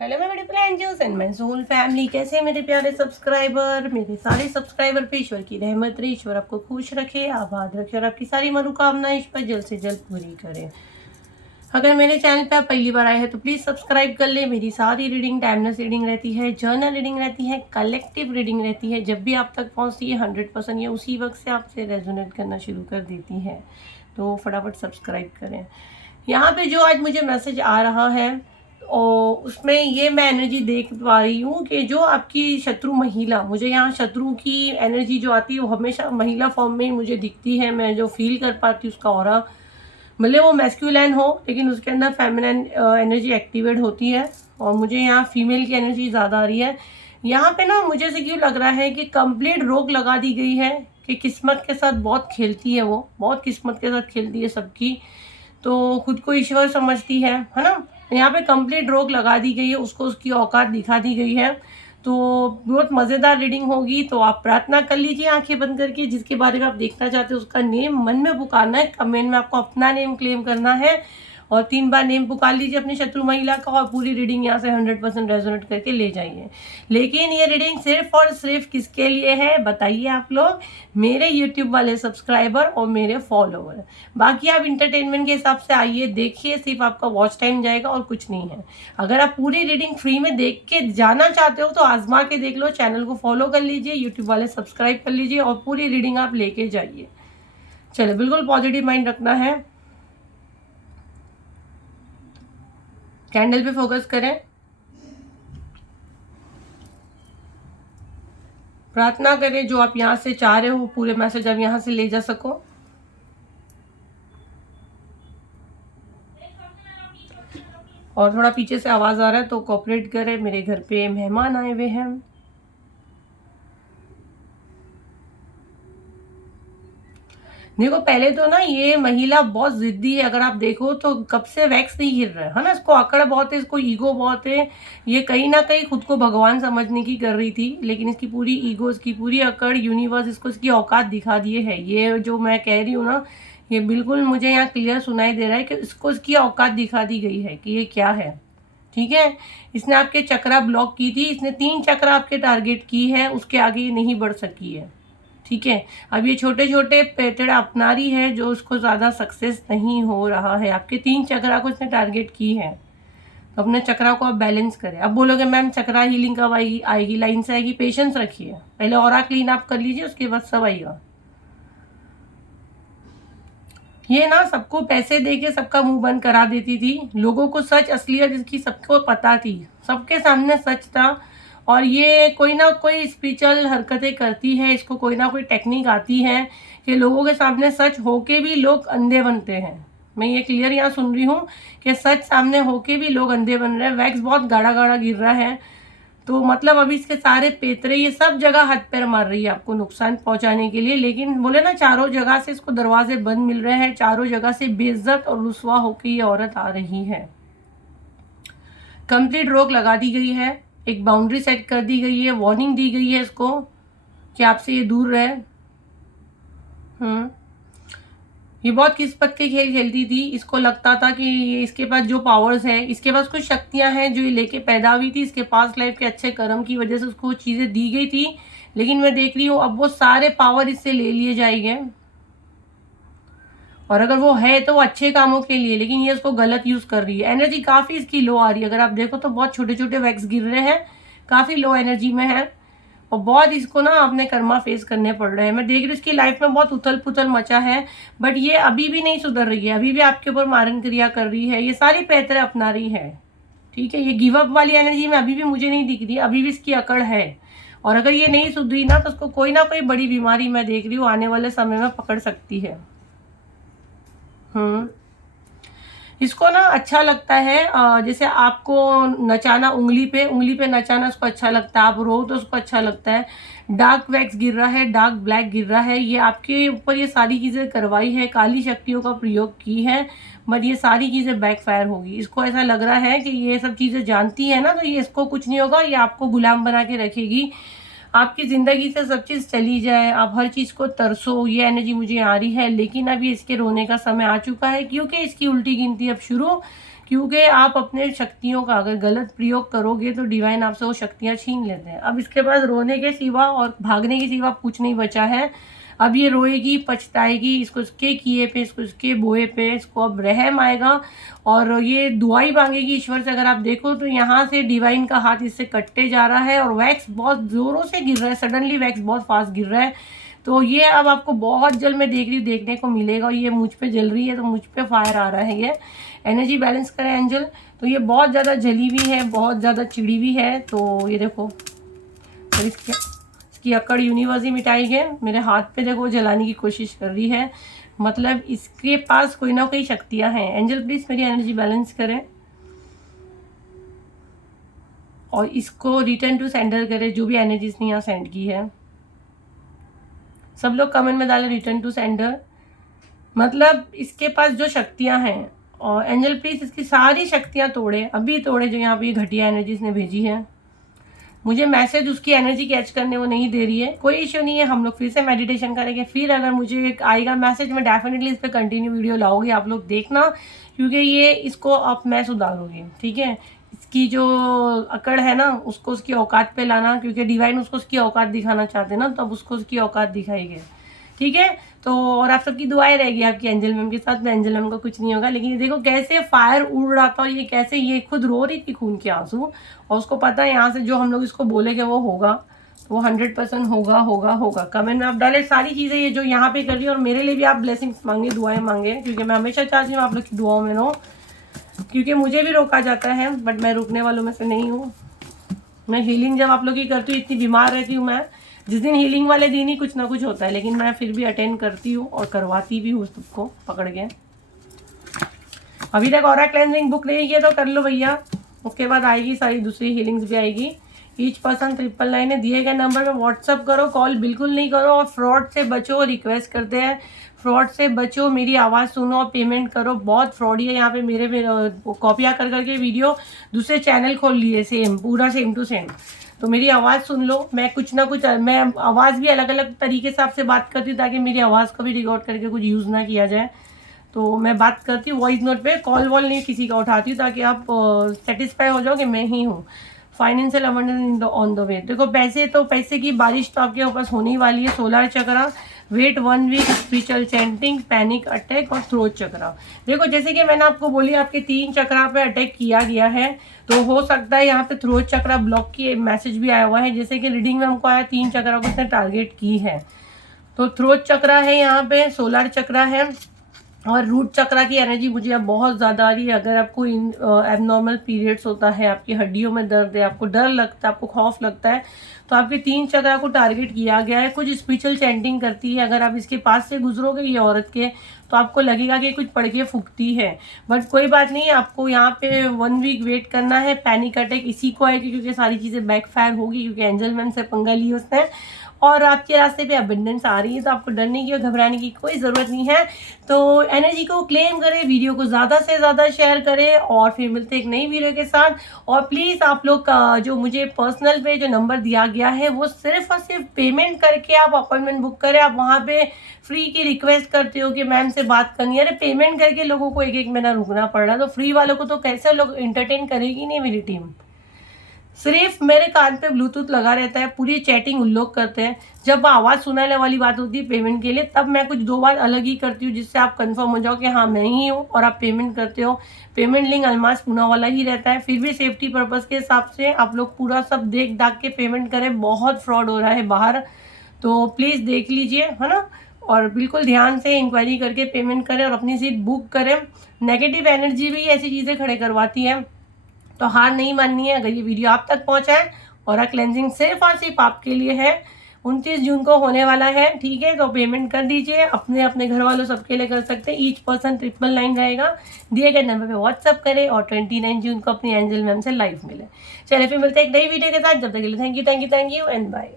Hello मेरे beautiful angels and my soul family, कैसे हैं मेरे प्यारे सब्सक्राइबर। मेरे सारे सब्सक्राइबर पे ईश्वर की रहमत रही, ईश्वर आपको खुश रखे, आबाद रखे और आपकी सारी मनोकामनाएं इस पर जल्द से जल्द पूरी करें। अगर मेरे चैनल पे आप पहली बार आए हैं तो प्लीज़ सब्सक्राइब कर ले। मेरी सारी रीडिंग टाइमलेस रीडिंग रहती है, जर्नल रीडिंग रहती है, कलेक्टिव रीडिंग रहती है। जब भी आप तक पहुँचती है 100% ये उसी वक्त से आपसे रेजोनेट करना शुरू कर देती है, तो फटाफट सब्सक्राइब करें। यहाँ पे जो आज मुझे मैसेज आ रहा है और उसमें ये मैं एनर्जी देख पा रही हूँ कि जो आपकी शत्रु महिला, मुझे यहाँ शत्रु की एनर्जी जो आती है वो हमेशा महिला फॉर्म में ही मुझे दिखती है। मैं जो फील कर पाती हूँ उसका ऑरा, भले वो मैस्कुलिन हो लेकिन उसके अंदर फेमिनिन एनर्जी एक्टिवेट होती है और मुझे यहाँ फीमेल की एनर्जी ज़्यादा आ रही है। यहाँ पे ना मुझे से क्यों लग रहा है कि कंप्लीट रोक लगा दी गई है कि किस्मत के साथ बहुत खेलती है, वो बहुत किस्मत के साथ खेलती है सबकी, तो खुद को ईश्वर समझती है ना। यहाँ पे कंप्लीट रोक लगा दी गई है, उसको उसकी औकात दिखा दी गई है। तो बहुत मज़ेदार रीडिंग होगी, तो आप प्रार्थना कर लीजिए आंखें बंद करके। जिसके बारे में आप देखना चाहते हो उसका नेम मन में पुकारना है, कमेंट में आपको अपना नेम क्लेम करना है और 3 बार नेम पुकार लीजिए अपनी शत्रु महिला का और पूरी रीडिंग यहाँ से 100% रेजोनेट करके ले जाइए। लेकिन ये रीडिंग सिर्फ और सिर्फ किसके लिए है बताइए आप लोग? मेरे यूट्यूब वाले सब्सक्राइबर और मेरे फॉलोवर। बाकी आप इंटरटेनमेंट के हिसाब से आइए, देखिए, सिर्फ आपका वॉच टाइम जाएगा और कुछ नहीं है। अगर आप पूरी रीडिंग फ्री में देख के जाना चाहते हो तो आजमा के देख लो, चैनल को फॉलो कर लीजिए, यूट्यूब वाले सब्सक्राइब कर लीजिए और पूरी रीडिंग आप लेके जाइए। चलो, बिल्कुल पॉजिटिव माइंड रखना है, कैंडल पे फोकस करें, प्रार्थना करें जो आप यहाँ से चाह रहे हो पूरे मैसेज आप यहाँ से ले जा सको। और थोड़ा पीछे से आवाज आ रहा है तो कोऑपरेट करें, मेरे घर पे मेहमान आए हुए हैं। देखो, पहले तो ना ये महिला बहुत जिद्दी है, अगर आप देखो तो कब से वैक्स नहीं गिर रहा है ना। इसको अकड़ बहुत है, इसको ईगो बहुत है। ये कहीं ना कहीं खुद को भगवान समझने की कर रही थी, लेकिन इसकी पूरी ईगो, इसकी पूरी अकड़, यूनिवर्स इसको इसकी औकात दिखा दिए है। ये जो मैं कह रही हूँ ना, ये बिल्कुल मुझे यहाँ क्लियर सुनाई दे रहा है कि इसको इसकी औकात दिखा दी गई है कि ये क्या है। ठीक है, इसने आपके चक्रा ब्लॉक की थी, इसने 3 चक्र आपके टारगेट की है, उसके आगे ये नहीं बढ़ सकी है। ठीक है, अब ये छोटे छोटे पेटड़ अपना रही है जो उसको ज़्यादा सक्सेस नहीं हो रहा है। आपके 3 चक्रा को इसने टारगेट की है, तो अपने चक्रा को आप बैलेंस करें। अब बोलोगे मैम चक्रा हीलिंग कब आएगी? आएगी, लाइन से आएगी, पेशेंस रखिए। पहले ऑरा क्लीन आप कर लीजिए, उसके बाद सब आएगा। ये ना सबको पैसे देके सबका मुंह बंद करा देती थी, लोगों को सच असलियत इसकी सबको पता थी, सबके सामने सच था। और ये कोई ना कोई स्पिरिचुअल हरकतें करती है, इसको कोई ना कोई टेक्निक आती है कि लोगों के सामने सच होके भी लोग अंधे बनते हैं। मैं ये क्लियर यहाँ सुन रही हूँ कि सच सामने होके भी लोग अंधे बन रहे हैं। वैक्स बहुत गाढ़ा गाढ़ा गिर रहा है, तो मतलब अभी इसके सारे पेतरे ये सब जगह हाथ पैर मार रही है आपको नुकसान पहुंचाने के लिए। लेकिन बोले ना, चारों जगह से इसको दरवाजे बंद मिल रहे हैं, चारों जगह से बेइज्जत और रुसवा होकर ये औरत आ रही है। कंप्लीट रोक लगा दी गई है, एक बाउंड्री सेट कर दी गई है, वार्निंग दी गई है इसको कि आपसे ये दूर रहे। ये बहुत किस्मत के खेल खेलती थी, इसको लगता था कि इसके पास जो पावर्स है, इसके पास कुछ शक्तियां हैं जो ये लेके पैदा हुई थी, इसके पास लाइफ के अच्छे कर्म की वजह से उसको चीजें दी गई थी। लेकिन मैं देख रही हूँ अब वो सारे पावर इससे ले लिए जाएंगे, और अगर वो है तो वो अच्छे कामों के लिए, लेकिन ये उसको गलत यूज कर रही है। एनर्जी काफी इसकी लो आ रही है, अगर आप देखो तो बहुत छोटे छोटे वैक्स गिर रहे हैं, काफी लो एनर्जी में है और बहुत इसको ना अपने कर्मा फेस करने पड़ रहे हैं। मैं देख रही हूँ इसकी लाइफ में बहुत उथल पुथल मचा है, बट ये अभी भी नहीं सुधर रही है, अभी भी आपके ऊपर मारन क्रिया कर रही है, ये सारी पैतरे अपना रही है। ठीक है, ये गिव अप वाली एनर्जी में अभी भी मुझे नहीं दिख रही, अभी भी इसकी अकड़ है। और अगर ये नहीं सुधरी ना तो उसको कोई ना कोई बड़ी बीमारी मैं देख रही हूँ आने वाले समय में पकड़ सकती है। इसको ना अच्छा लगता है, जैसे आपको नचाना, उंगली पे नचाना उसको अच्छा लगता है, आप रो तो उसको अच्छा लगता है। डार्क वैक्स गिर रहा है, डार्क ब्लैक गिर रहा है, ये आपके ऊपर ये सारी चीज़ें करवाई है, काली शक्तियों का प्रयोग की है, बट ये सारी चीज़ें बैकफायर होगी। इसको ऐसा लग रहा है कि ये सब चीज़ें जानती है ना, तो ये इसको कुछ नहीं होगा, ये आपको गुलाम बना के रखेगी, आपकी ज़िंदगी से सब चीज़ चली जाए, आप हर चीज़ को तरसो, ये एनर्जी मुझे आ रही है। लेकिन अभी इसके रोने का समय आ चुका है, क्योंकि इसकी उल्टी गिनती अब शुरू, क्योंकि आप अपने शक्तियों का अगर गलत प्रयोग करोगे तो डिवाइन आपसे वो शक्तियाँ छीन लेते हैं। अब इसके बाद रोने के सिवा और भागने के सिवा कुछ नहीं बचा है। अब ये रोएगी, पछताएगी, इसको इसके किए पे, इसको इसके बोए पे, इसको अब रहम आएगा और ये दुआई मांगेगी ईश्वर से। अगर आप देखो तो यहाँ से डिवाइन का हाथ इससे कटते जा रहा है और वैक्स बहुत ज़ोरों से गिर रहा है, सडनली वैक्स बहुत फास्ट गिर रहा है। तो ये अब आपको बहुत जल्द मैं देख रही हूँ देखने को मिलेगा। और ये मुझ पे जल रही है तो मुझ पे फायर आ रहा है। ये एनर्जी बैलेंस करें एंजल। तो ये बहुत ज़्यादा जली हुई है, बहुत ज़्यादा चिड़ी हुई है। तो ये देखो और इसकी अकड़ यूनिवर्स ही मिटाई है। मेरे हाथ पे देखो जलाने की कोशिश कर रही है, मतलब इसके पास कोई ना कोई शक्तियाँ हैं। एंजल प्लीज़ मेरी एनर्जी बैलेंस करें और इसको रिटर्न टू सेंडर करें, जो भी एनर्जी इसने यहाँ सेंड की है। सब लोग कमेंट में डालें रिटर्न टू सेंडर, मतलब इसके पास जो शक्तियाँ हैं। और एंजल प्लीज इसकी सारी शक्तियाँ तोड़े, अभी तोड़े जो यहाँ पे ये घटिया एनर्जी इसने भेजी है। मुझे मैसेज उसकी एनर्जी कैच करने वो नहीं दे रही है। कोई इश्यू नहीं है, हम लोग फिर से मेडिटेशन करेंगे। फिर अगर मुझे एक आएगा मैसेज, मैं डेफिनेटली इस पर कंटिन्यू वीडियो लाऊंगी, आप लोग देखना, क्योंकि ये इसको अब मैं सुधारूंगी। ठीक है, इसकी जो अकड़ है ना उसको उसकी औकात पे लाना, क्योंकि डिवाइन उसको उसकी औकात दिखाना चाहते हैं ना, तो अब उसको उसकी औकात दिखाई गई। ठीक है, तो और आप सबकी दुआएं रहेगी आपकी एंजल मैम के साथ। एंजल मैम का कुछ नहीं होगा, लेकिन ये देखो कैसे फायर उड़ रहा था और ये कैसे ये खुद रो रही थी खून के आंसू, और उसको पता है यहाँ से जो हम लोग इसको बोलेंगे वो होगा, तो वो 100% होगा होगा होगा। कमेंट में आप डालें सारी चीज़ें ये जो यहाँ पे कर रही है, और मेरे लिए भी आप ब्लेसिंग्स मांगे, दुआएं मांगे, क्योंकि मैं हमेशा चाहती हूँ आप लोग की दुआओं में रहो, क्योंकि मुझे भी रोका जाता है बट मैं रुकने वालों में से नहीं हूँ। मैं हीलिंग जब आप लोग की करती हूँ, इतनी बीमार रहती हूँ मैं, जिस दिन हीलिंग वाले दिन ही कुछ ना कुछ होता है, लेकिन मैं फिर भी अटेंड करती हूँ और करवाती भी हूँ सबको पकड़ के। अभी तक ऑरा क्लेंजिंग बुक नहीं किया तो कर लो भैया, उसके बाद आएगी सारी दूसरी हीलिंग्स भी आएगी। ईच पर्सन 999 है, दिए गए नंबर पे व्हाट्सअप करो, कॉल बिल्कुल नहीं करो, और फ्रॉड से बचो। रिक्वेस्ट करते हैं फ्रॉड से बचो, मेरी आवाज़ सुनो और पेमेंट करो। बहुत फ्रॉडी है यहाँ पे, मेरे कॉपियाँ कर करके वीडियो दूसरे चैनल खोल लिए, सेम पूरा सेम टू सेम। तो मेरी आवाज़ सुन लो, मैं कुछ ना कुछ, मैं आवाज़ भी अलग अलग तरीके से आपसे बात करती हूँ ताकि मेरी आवाज़ को भी रिकॉर्ड करके कुछ यूज़ ना किया जाए। तो मैं बात करती हूँ वॉइस नोट पे, कॉल वॉल नहीं किसी का उठाती हूँ, ताकि आप सेटिस्फाई हो जाओ कि मैं ही हूँ। Financial abundance on the way. देखो पैसे की बारिश तो आपके ऊपर होने वाली है। Solar chakra, wait 1 week, spiritual chanting, panic attack और थ्रोट चक्रा। देखो जैसे कि मैंने आपको बोली आपके 3 चक्रा पे अटैक किया गया है, तो हो सकता है यहाँ पे थ्रोट चक्रा ब्लॉक की मैसेज भी आया हुआ है। जैसे कि रीडिंग में हमको आया 3 चक्रा को उसने टारगेट की है, तो थ्रोट चक्रा है यहाँ पे, सोलर चक्रा है और रूट चक्रा की एनर्जी मुझे अब बहुत ज़्यादा आ रही है। अगर आपको एबनॉर्मल पीरियड्स होता है, आपकी हड्डियों में दर्द है, आपको डर लगता है, आपको खौफ लगता है, तो आपके 3 चक्रा को टारगेट किया गया है। कुछ स्पिरिचुअल चैंटिंग करती है, अगर आप इसके पास से गुजरोगे ये औरत के, तो आपको लगेगा कि कुछ पड़ के फूकती है, बट कोई बात नहीं, आपको यहाँ पे 1 वीक वेट करना है। पैनिक अटैक इसी को आएगी क्योंकि सारी चीज़ें बैकफायर होगी, क्योंकि एंजल मैम से पंगा ली उसने, और आपके रास्ते पे अबंडेंस आ रही है, तो आपको डरने की और घबराने की कोई ज़रूरत नहीं है। तो एनर्जी को क्लेम करें, वीडियो को ज़्यादा से ज़्यादा शेयर करें, और फिर मिलते एक नई वीडियो के साथ। और प्लीज़ आप लोग का जो मुझे पर्सनल पे जो नंबर दिया गया है, वो सिर्फ और सिर्फ पेमेंट करके आप अपॉइंटमेंट बुक करें। आप वहाँ पे फ्री की रिक्वेस्ट करते हो कि मैम से बात करनी है, अरे पेमेंट करके लोगों को 1-1 महीना रुकना पड़ रहा है, तो फ्री वालों को तो कैसे लोग इंटरटेन करेगी नहीं मेरी टीम। सिर्फ मेरे कान पे ब्लूटूथ लगा रहता है, पूरी चैटिंग उन लोग करते हैं। जब आवाज़ सुनाने वाली बात होती है पेमेंट के लिए, तब मैं कुछ 2 बार अलग ही करती हूँ, जिससे आप कंफर्म हो जाओ कि हाँ मैं ही हूँ और आप पेमेंट करते हो। पेमेंट लिंक अलमास पूना वाला ही रहता है। फिर भी सेफ्टी पर्पज़ के हिसाब से आप लोग पूरा सब देख दाख के पेमेंट करें, बहुत फ्रॉड हो रहा है बाहर, तो प्लीज़ देख लीजिए, है ना। और बिल्कुल ध्यान से इंक्वायरी करके पेमेंट करें और अपनी सीट बुक करें। नेगेटिव एनर्जी भी ऐसी चीज़ें खड़े करवाती है, तो हार नहीं माननी है। अगर ये वीडियो आप तक पहुंचा है, और क्लेंजिंग सिर्फ और सिर्फ आपके लिए है, 29 जून को होने वाला है, ठीक है, तो पेमेंट कर दीजिए। अपने अपने घर वालों सबके लिए कर सकते हैं। ईच पर्सन 999 रहेगा, दिए गए नंबर पे व्हाट्सअप करें, और 29 जून को अपनी एंजल मैम से लाइव मिले। चलिए फिर मिलते हैं एक नई वीडियो के साथ, जब तक के लिए थैंक यू एंड बाय।